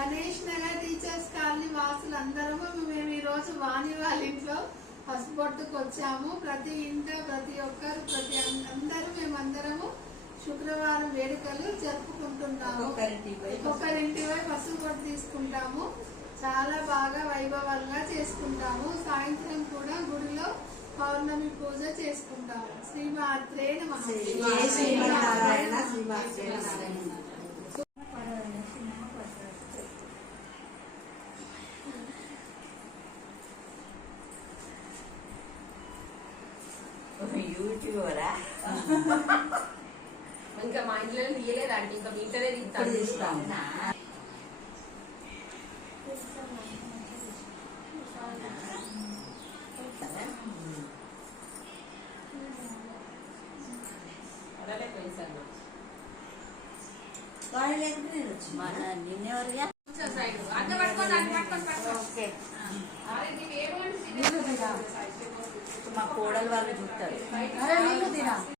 Ganesh Nagar teachers colony వాసులు అందరము మేము ఈ రోజు వాణి వాళ్ళ ఇంట్లో పసుపొట్టుకు వచ్చాము. ప్రతి ఇంట ప్రతి ఒక్కరు ప్రతి అందరూ మేమందరము శుక్రవారం వేడుకలు జరుపుకుంటున్నాము. ఒక్కొక్కరింటికి పోయి పసుపు పొట్టు తీసుకుంటాము. చాలా బాగా వైభవంగా చేసుకుంటాము. సాయంత్రం కూడా గుడిలో పౌర్ణమి పూజ చేసుకుంటాము. శ్రీమాత్రే నమః. శ్రీమాత్రే యూట్యూబరా ఇంకా మా ఇంట్లో తీయలేదండి ఇంకా మీ ఇంట్లోనే తీస్తాను. నిన్నెవరుగా అట్లా పట్టుకోండి అట్లా పట్టుకోండి పట్టుకోండి ఓకే. అంటే మా కోడలు వాళ్ళు చూస్తారు.